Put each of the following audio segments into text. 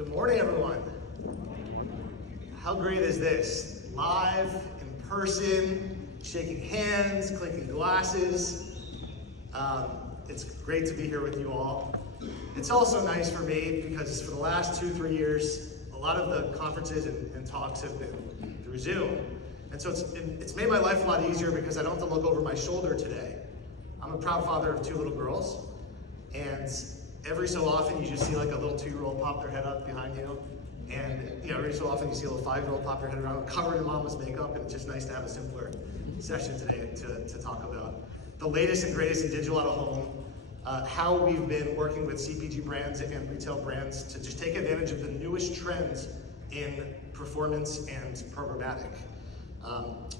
Good morning, everyone. How great is this? Live, in person, shaking hands, clinking glasses. It's great to be here with you all. It's also nice for me because for the last 2-3 years, a lot of the conferences and talks have been through Zoom. And so it's made my life a lot easier because I don't have to look over my shoulder today. I'm a proud father of 2 little girls, and every so often you just see like a little 2-year-old pop their head up behind you. And every so often you see a little 5-year-old pop their head around covered in mama's makeup, and it's just nice to have a simpler session today to talk about the latest and greatest in digital out-of-home, how we've been working with CPG brands and retail brands to just take advantage of the newest trends in performance and programmatic.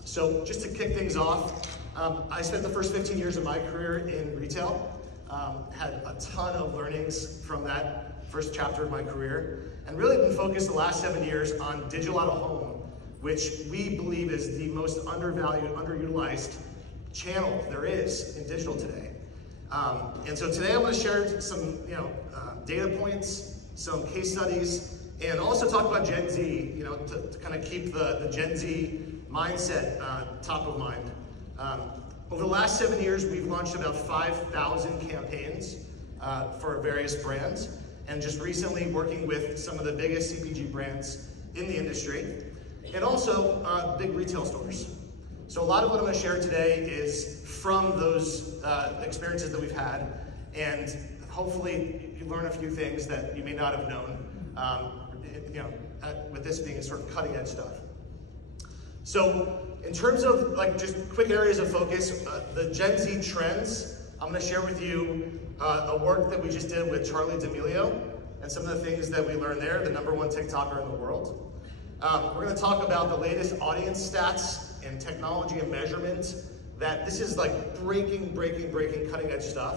So just to kick things off, I spent the first 15 years of my career in retail, had a ton of learnings from that first chapter of my career, and really been focused the last 7 years on digital out-of-home, which we believe is the most undervalued, underutilized channel there is in digital today. And so today I'm going to share some data points, some case studies, and also talk about Gen Z, to kind of keep the Gen Z mindset top of mind. Over the last 7 years, we've launched about 5,000 campaigns for various brands, and just recently working with some of the biggest CPG brands in the industry, and also big retail stores. So a lot of what I'm going to share today is from those experiences that we've had, and hopefully you learn a few things that you may not have known, with this being sort of cutting edge stuff. So in terms of just quick areas of focus, the Gen Z trends, I'm going to share with you a work that we just did with Charlie D'Amelio and some of the things that we learned there, the #1 TikToker in the world. We're going to talk about the latest audience stats and technology and measurement, that this is like breaking, cutting edge stuff.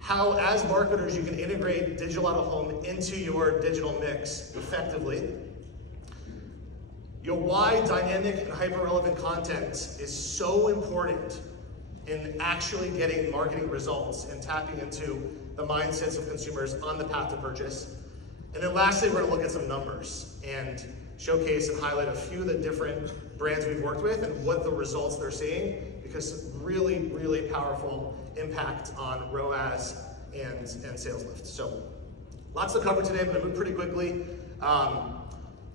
How, as marketers, you can integrate digital out-of-home into your digital mix effectively. Why dynamic and hyper-relevant content is so important in actually getting marketing results and tapping into the mindsets of consumers on the path to purchase. And then lastly, we're going to look at some numbers and showcase and highlight a few of the different brands we've worked with and what the results they're seeing, because really powerful impact on ROAS and sales lift. So lots to cover today. I'm going to move pretty quickly.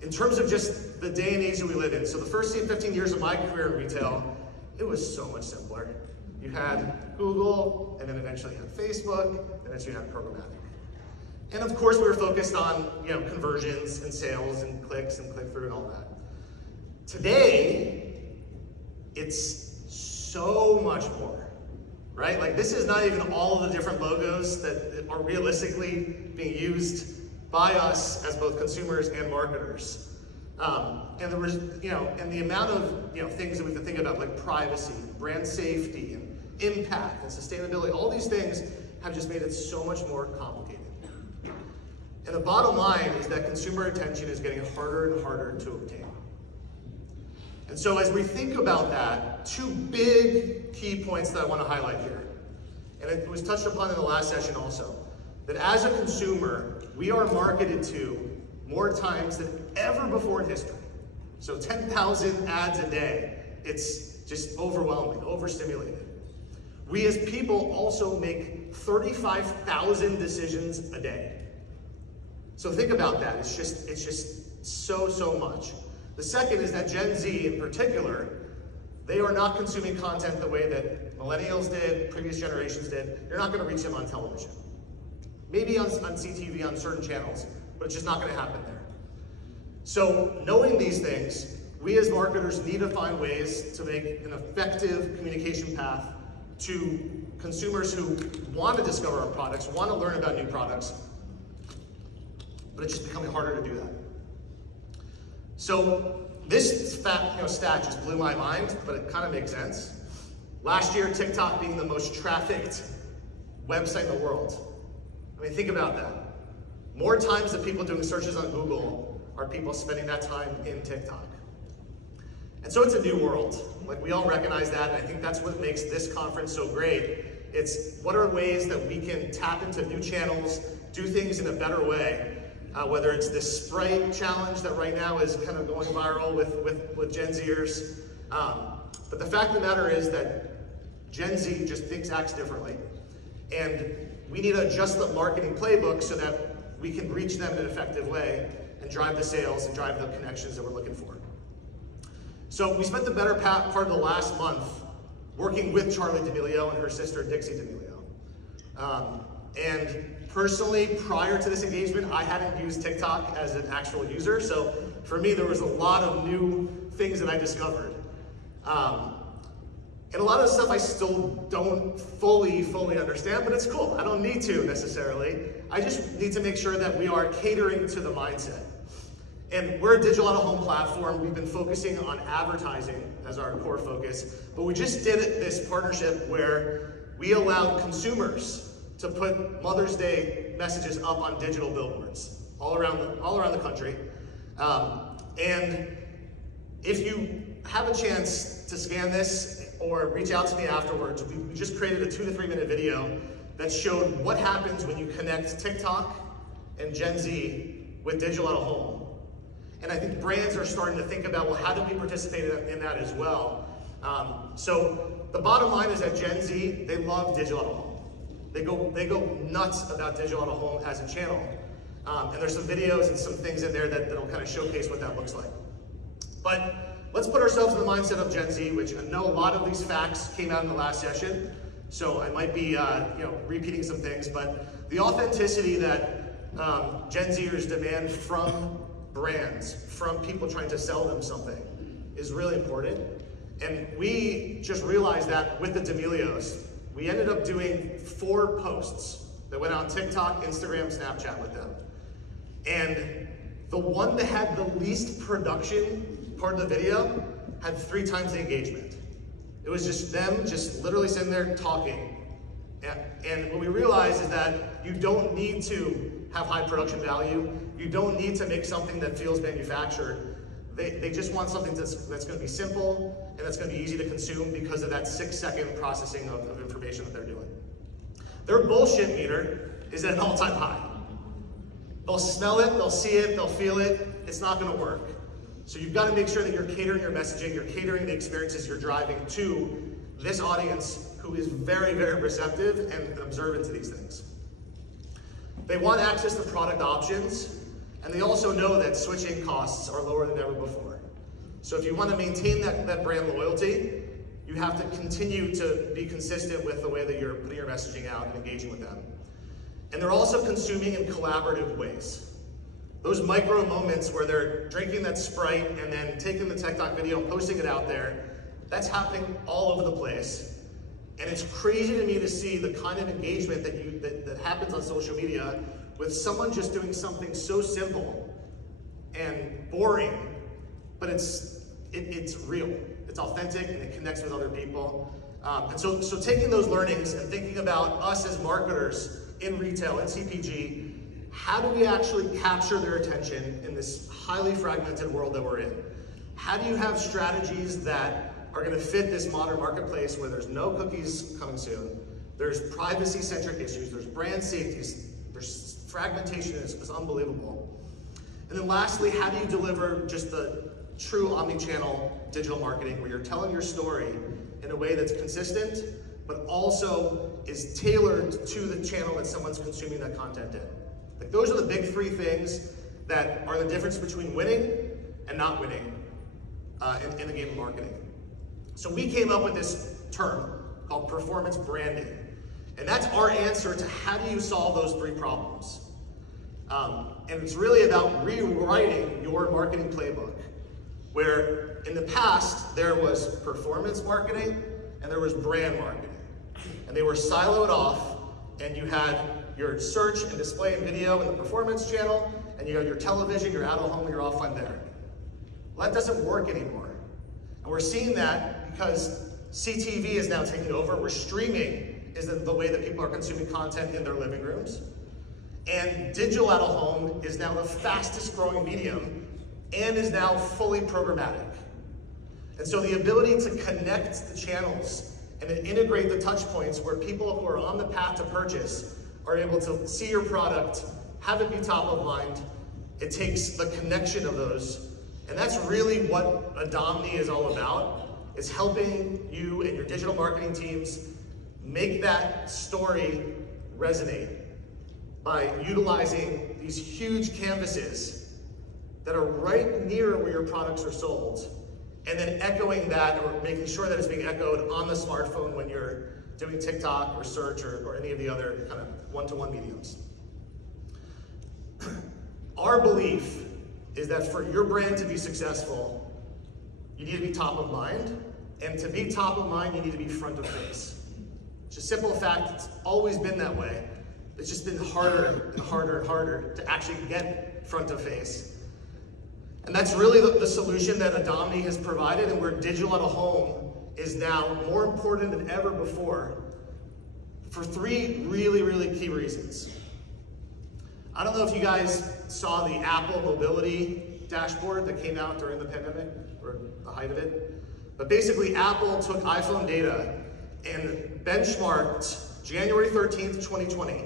In terms of just the day and age that we live in, so the first 15 years of my career in retail, it was so much simpler. You had Google, and then eventually you had Facebook, and then you had programmatic. And of course, we were focused on conversions and sales and clicks and click-through and all that. Today, it's so much more, right? Like, this is not even all of the different logos that are realistically being used by us as both consumers and marketers. And the amount of things that we have to think about, like privacy, brand safety, and impact and sustainability, all these things have just made it so much more complicated. And the bottom line is that consumer attention is getting harder and harder to obtain. And so as we think about that, 2 big key points that I want to highlight here, and it was touched upon in the last session also, that as a consumer, we are marketed to more times than ever before in history. So 10,000 ads a day, it's just overwhelming, overstimulated. We as people also make 35,000 decisions a day. So think about that. It's just so much. The second is that Gen Z in particular, they are not consuming content the way that millennials did, previous generations did. You're not going to reach them on television. Maybe on CTV on certain channels, but it's just not going to happen there. So knowing these things, we as marketers need to find ways to make an effective communication path to consumers who want to discover our products, want to learn about new products, but it's just becoming harder to do that. So this stat just blew my mind, but it kind of makes sense. Last year, TikTok being the most trafficked website in the world. I mean, think about that. More times than people doing searches on Google are people spending that time in TikTok. And so it's a new world. Like, we all recognize that, and I think that's what makes this conference so great. It's what are ways that we can tap into new channels, do things in a better way, whether it's this Sprite challenge that right now is kind of going viral with Gen Zers. But the fact of the matter is that Gen Z just acts differently. And we need to adjust the marketing playbook so that we can reach them in an effective way and drive the sales and drive the connections that we're looking for. So we spent the better part of the last month working with Charli D'Amelio and her sister Dixie D'Amelio. And personally, prior to this engagement, I hadn't used TikTok as an actual user. So for me, there was a lot of new things that I discovered. And a lot of the stuff I still don't fully understand, but it's cool. I don't need to necessarily. I just need to make sure that we are catering to the mindset. And we're a digital out-of-home platform. We've been focusing on advertising as our core focus, but we just did this partnership where we allowed consumers to put Mother's Day messages up on digital billboards all around the country. And if you have a chance to scan this or reach out to me afterwards, we just created a 2 to 3 minute video that showed what happens when you connect TikTok and Gen Z with digital out-of-home. And I think brands are starting to think about, well, how do we participate in that as well? So the bottom line is that Gen Z, they love digital out-of-home. They go nuts about digital out-of-home as a channel. And there's some videos and some things in there that'll kind of showcase what that looks like. But let's put ourselves in the mindset of Gen Z, which I know a lot of these facts came out in the last session. So I might be repeating some things, but the authenticity that Gen Zers demand from brands, from people trying to sell them something, is really important. And we just realized that with the D'Amelios, we ended up doing 4 posts that went on TikTok, Instagram, Snapchat with them. And the one that had the least production part of the video had 3 times the engagement. It was just them just literally sitting there talking. And what we realized is that you don't need to have high production value. You don't need to make something that feels manufactured. They just want something that's going to be simple and that's going to be easy to consume because of that 6-second processing of information that they're doing. Their bullshit meter is at an all-time high. They'll smell it, they'll see it, they'll feel it. It's not going to work. So you've got to make sure that you're catering your messaging, you're catering the experiences you're driving to this audience who is very, very receptive and observant to these things. They want access to product options, and they also know that switching costs are lower than ever before. So if you want to maintain that brand loyalty, you have to continue to be consistent with the way that you're putting your messaging out and engaging with them. And they're also consuming in collaborative ways. Those micro moments where they're drinking that Sprite and then taking the TikTok video and posting it out there, that's happening all over the place. And it's crazy to me to see the kind of engagement that happens on social media with someone just doing something so simple and boring, but it's real, it's authentic, and it connects with other people. And so taking those learnings and thinking about us as marketers in retail and CPG, how do we actually capture their attention in this highly fragmented world that we're in? How do you have strategies that are going to fit this modern marketplace where there's no cookies coming soon, there's privacy-centric issues, there's brand safety, there's fragmentation is unbelievable. And then lastly, how do you deliver just the true omni-channel digital marketing where you're telling your story in a way that's consistent, but also is tailored to the channel that someone's consuming that content in? Like, those are the big 3 things that are the difference between winning and not winning in the game of marketing. So we came up with this term called performance branding. And that's our answer to how do you solve those 3 problems. And it's really about rewriting your marketing playbook, where in the past there was performance marketing and there was brand marketing. And they were siloed off, and you had your search and display and video in the performance channel, and you had your television, your out-of-home, your offline there. Well, that doesn't work anymore. And we're seeing that because CTV is now taking over, where streaming is the way that people are consuming content in their living rooms. And digital out-of-home is now the fastest growing medium and is now fully programmatic. And so the ability to connect the channels and then integrate the touch points where people who are on the path to purchase are able to see your product, have it be top of mind, It takes the connection of those. And that's really what Adomni is all about, is helping you and your digital marketing teams make that story resonate by utilizing these huge canvases that are right near where your products are sold, and then echoing that, or making sure that it's being echoed on the smartphone when you're doing TikTok or search or any of the other kind of one-to-one mediums. Our belief is that for your brand to be successful, you need to be top of mind, and to be top of mind, you need to be front of face. It's a simple fact, it's always been that way. It's just been harder and harder and harder to actually get front of face. And that's really the solution that Adomni has provided, and where digital out of home is now more important than ever before for three really, really key reasons. I don't know if you guys saw the Apple mobility dashboard that came out during the pandemic, or the height of it. But basically, Apple took iPhone data and benchmarked January 13th, 2020,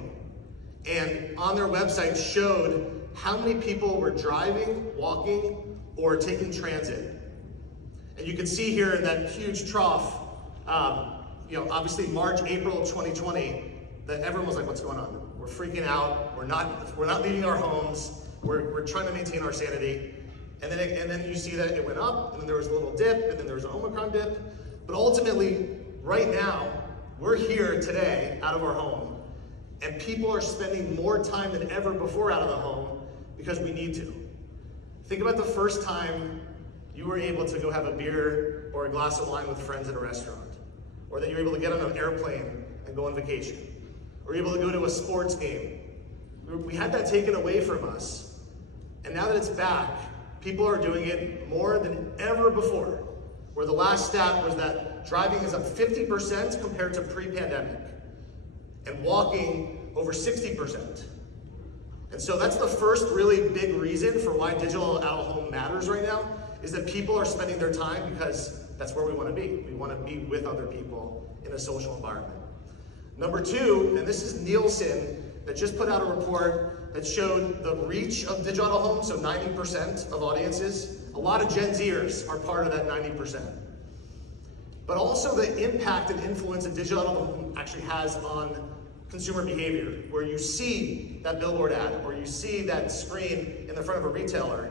and on their website showed how many people were driving, walking, or taking transit. And you can see here in that huge trough, obviously March, April of 2020, that everyone was like, what's going on? We're freaking out, we're not leaving our homes, we're trying to maintain our sanity. And then you see that it went up, and then there was a little dip, and then there was an Omicron dip. But ultimately, right now, we're here today out of our home, and people are spending more time than ever before out of the home because we need to. Think about the first time you were able to go have a beer or a glass of wine with friends at a restaurant, or that you were able to get on an airplane and go on vacation, or able to go to a sports game. We had that taken away from us, and now that it's back, people are doing it more than ever before, where the last stat was that driving is up 50% compared to pre-pandemic, and walking over 60%. And so that's the first really big reason for why digital out of home matters right now, is that people are spending their time because that's where we want to be. We want to be with other people in a social environment. Number two, and this is Nielsen that just put out a report that showed the reach of digital out of home, so 90% of audiences. A lot of Gen Zers are part of that 90%. But also the impact and influence that digital out of home actually has on consumer behavior, where you see that billboard ad, or you see that screen in the front of a retailer,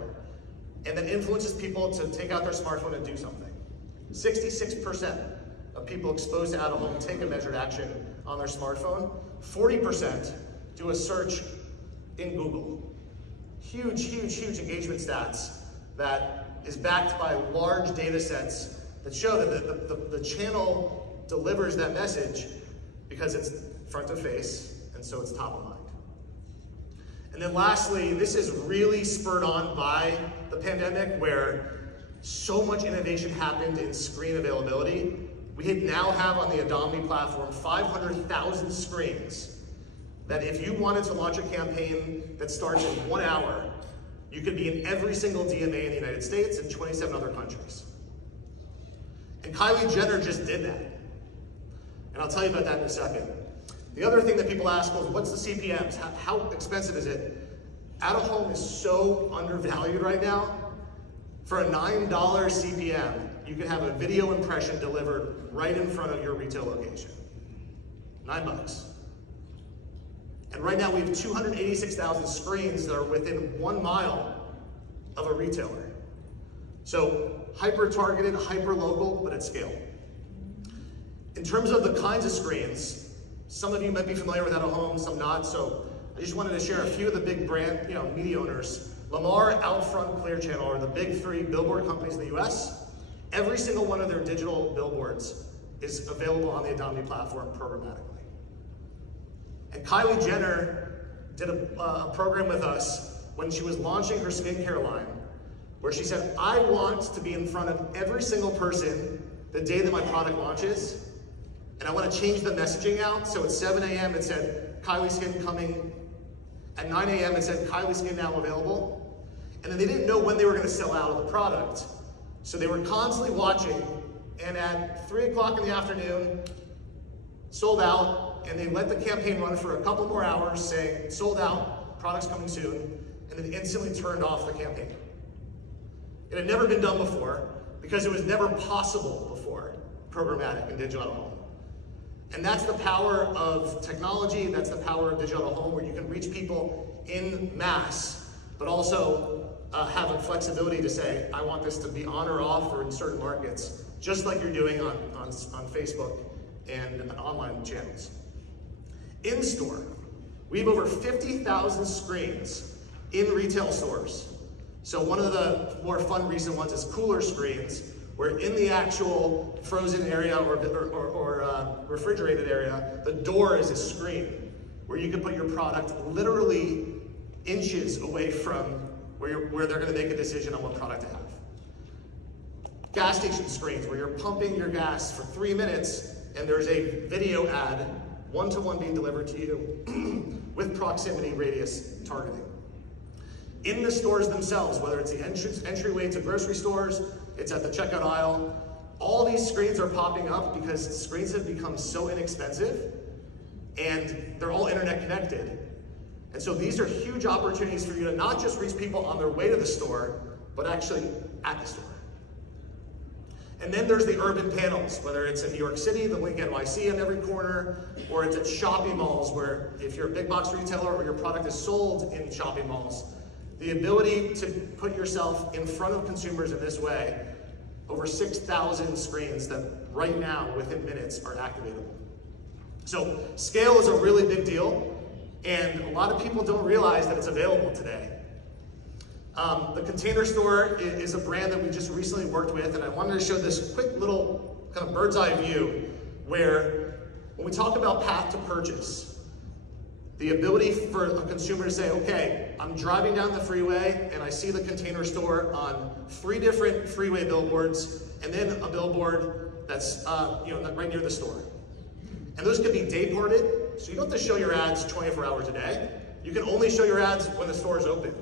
and that influences people to take out their smartphone and do something. 66% of people exposed to out of home take a measured action on their smartphone. 40% do a search in Google. Huge, huge, huge engagement stats that is backed by large data sets that show that the channel delivers that message because it's front of face, and so it's top of mind. And then lastly, this is really spurred on by the pandemic, where so much innovation happened in screen availability. We now have on the Adomni platform 500,000 screens that if you wanted to launch a campaign that starts in 1 hour, you could be in every single DMA in the United States and 27 other countries. And Kylie Jenner just did that. And I'll tell you about that in a second. The other thing that people ask was, what's the CPMs? How expensive is it? Out of home is so undervalued right now. For a $9 CPM, you can have a video impression delivered right in front of your retail location. $9. And right now we have 286,000 screens that are within 1 mile of a retailer. So hyper-targeted, hyper-local, but at scale. In terms of the kinds of screens, some of you might be familiar with out of home, some not, so I just wanted to share a few of the big brand, media owners. Lamar, Outfront, Clear Channel are the big 3 billboard companies in the US. Every single one of their digital billboards is available on the Adomni platform programmatically. And Kylie Jenner did a program with us when she was launching her skincare line, where she said, I want to be in front of every single person the day that my product launches, and I want to change the messaging out. So at 7 a.m. it said, Kylie Skin coming. At 9 a.m. it said, Kylie Skin now available. And then they didn't know when they were going to sell out of the product. So they were constantly watching, and at 3 o'clock in the afternoon, sold out, and they let the campaign run for a couple more hours saying, sold out, product's coming soon. and it instantly turned off the campaign. It had never been done before because it was never possible before, programmatic and digital out-of-home. And that's the power of technology, that's the power of digital out-of-home, where you can reach people in mass, but also have a flexibility to say, I want this to be on or off or in certain markets, just like you're doing on Facebook and online channels. In store, we have over 50,000 screens in retail stores. So one of the more fun recent ones is cooler screens, where in the actual frozen area or refrigerated area, the door is a screen where you can put your product literally inches away from where they're going to make a decision on what product to have. Gas station screens where you're pumping your gas for 3 minutes and there's a video ad, one-to-one being delivered to you with proximity radius targeting. In the stores themselves, whether it's the entryway to grocery stores, it's at the checkout aisle, all these screens are popping up because screens have become so inexpensive and they're all internet connected. And so these are huge opportunities for you to not just reach people on their way to the store, but actually at the store. And then there's the urban panels, whether it's in New York City, the Link NYC on every corner, or it's at shopping malls where if you're a big box retailer or your product is sold in shopping malls, the ability to put yourself in front of consumers in this way, over 6,000 screens that right now, within minutes, are activatable. So scale is a really big deal, and a lot of people don't realize that it's available today. The Container Store is a brand that we just recently worked with, and I wanted to show this quick little kind of bird's eye view where when we talk about path to purchase, the ability for a consumer to say, okay, I'm driving down the freeway and I see the Container Store on 3 different freeway billboards and then a billboard that's right near the store. And those could be day parted, so you don't have to show your ads 24 hours a day. You can only show your ads when the store is open.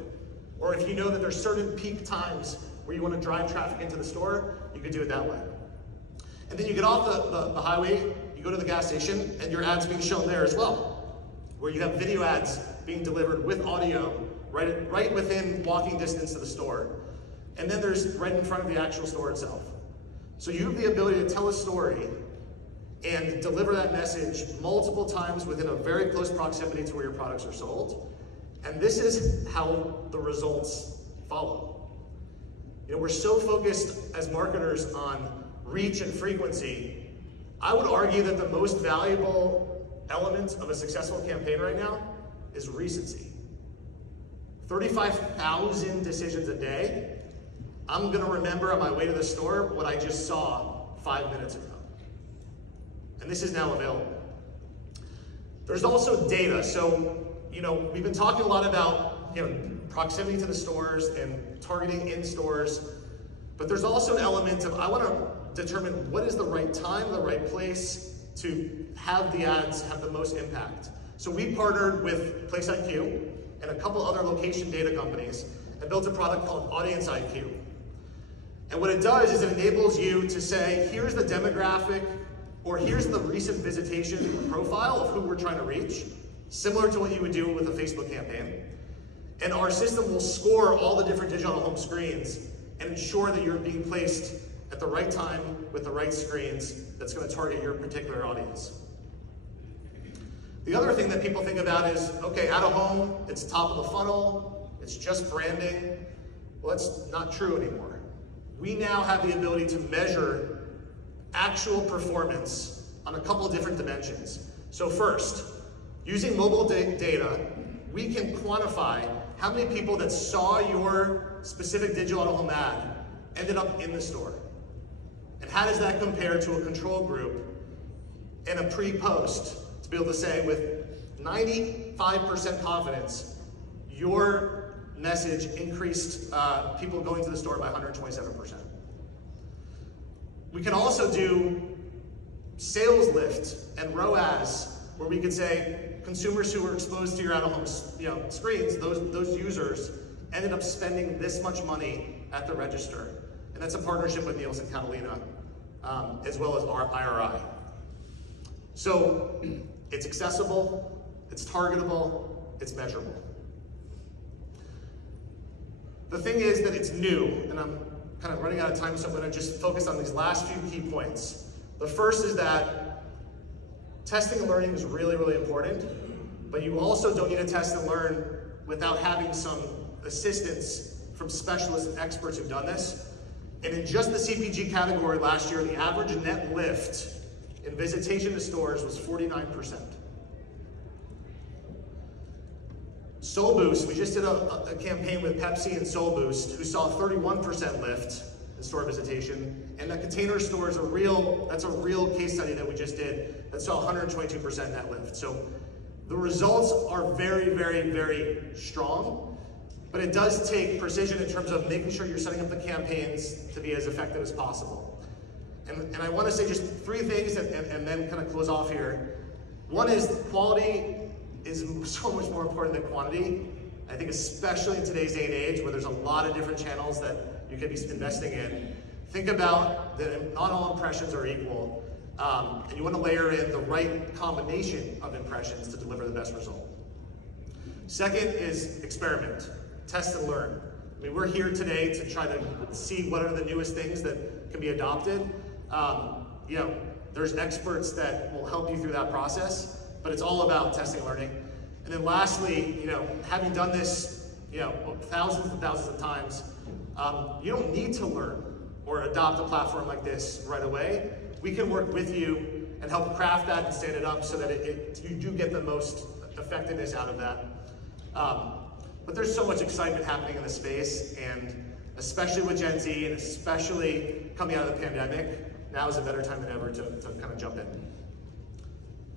Or if you know that there's certain peak times where you want to drive traffic into the store, you could do it that way. And then you get off the highway, you go to the gas station, and your ad's being shown there as well, where you have video ads being delivered with audio right within walking distance to the store. And then there's right in front of the actual store itself. So you have the ability to tell a story and deliver that message multiple times within a very close proximity to where your products are sold. And this is how the results follow. You know, we're so focused as marketers on reach and frequency. I would argue that the most valuable element of a successful campaign right now is recency. 35,000 decisions a day. I'm gonna remember on my way to the store what I just saw 5 minutes ago. And this is now available. There's also data. So, we've been talking a lot about, proximity to the stores and targeting in stores, but there's also an element of, I want to determine what is the right time, the right place to have the ads have the most impact. So we partnered with Place IQ and a couple other location data companies and built a product called Audience IQ. And what it does is it enables you to say, here's the demographic, or here's the recent visitation profile of who we're trying to reach, similar to what you would do with a Facebook campaign. And our system will score all the different digital home screens and ensure that you're being placed at the right time with the right screens that's going to target your particular audience. The other thing that people think about is, okay, out of home, it's top of the funnel, it's just branding. Well, that's not true anymore. We now have the ability to measure actual performance on a couple of different dimensions. So first, using mobile data, we can quantify how many people that saw your specific digital out-of-home ad ended up in the store. And how does that compare to a control group and a pre-post to be able to say with 95% confidence, your message increased people going to the store by 127%. We can also do sales lift and ROAS, where we could say consumers who were exposed to your out-of-home screens, those users ended up spending this much money at the register. And that's a partnership with Nielsen Catalina, as well as our IRI. So it's accessible, it's targetable, it's measurable. The thing is that it's new, and I'm kind of running out of time, so I'm going to just focus on these last few key points. The first is that testing and learning is really, really important, but you also don't need to test and learn without having some assistance from specialists and experts who've done this. And in just the CPG category last year, the average net lift in visitation to stores was 49%. Soul Boost, we just did a campaign with Pepsi and Soul Boost, who saw 31% lift in store visitation, and the Container Store is that's a real case study that we just did that saw 122% net lift. So the results are very, very, very strong, but it does take precision in terms of making sure you're setting up the campaigns to be as effective as possible. And I want to say just 3 things and then kind of close off here. One is quality is so much more important than quantity. I think especially in today's day and age where there's a lot of different channels that you could be investing in. Think about that not all impressions are equal, and you want to layer in the right combination of impressions to deliver the best result. Second is experiment, test and learn. I mean, we're here today to try to see what are the newest things that can be adopted. You know, there's experts that will help you through that process, but it's all about testing and learning. And then lastly, you know, having done this, you know, thousands and thousands of times, you don't need to learn or adopt a platform like this right away. We can work with you and help craft that and stand it up so that you do get the most effectiveness out of that. But there's so much excitement happening in the space, and especially with Gen Z and especially coming out of the pandemic, now is a better time than ever to kind of jump in.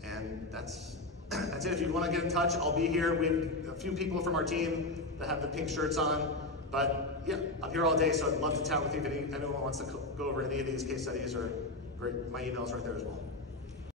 And that's it. If you want to get in touch, I'll be here. We have a few people from our team that have the pink shirts on. But yeah, I'm here all day, so I'd love to chat with you if anyone wants to go over any of these case studies, or my email's right there as well.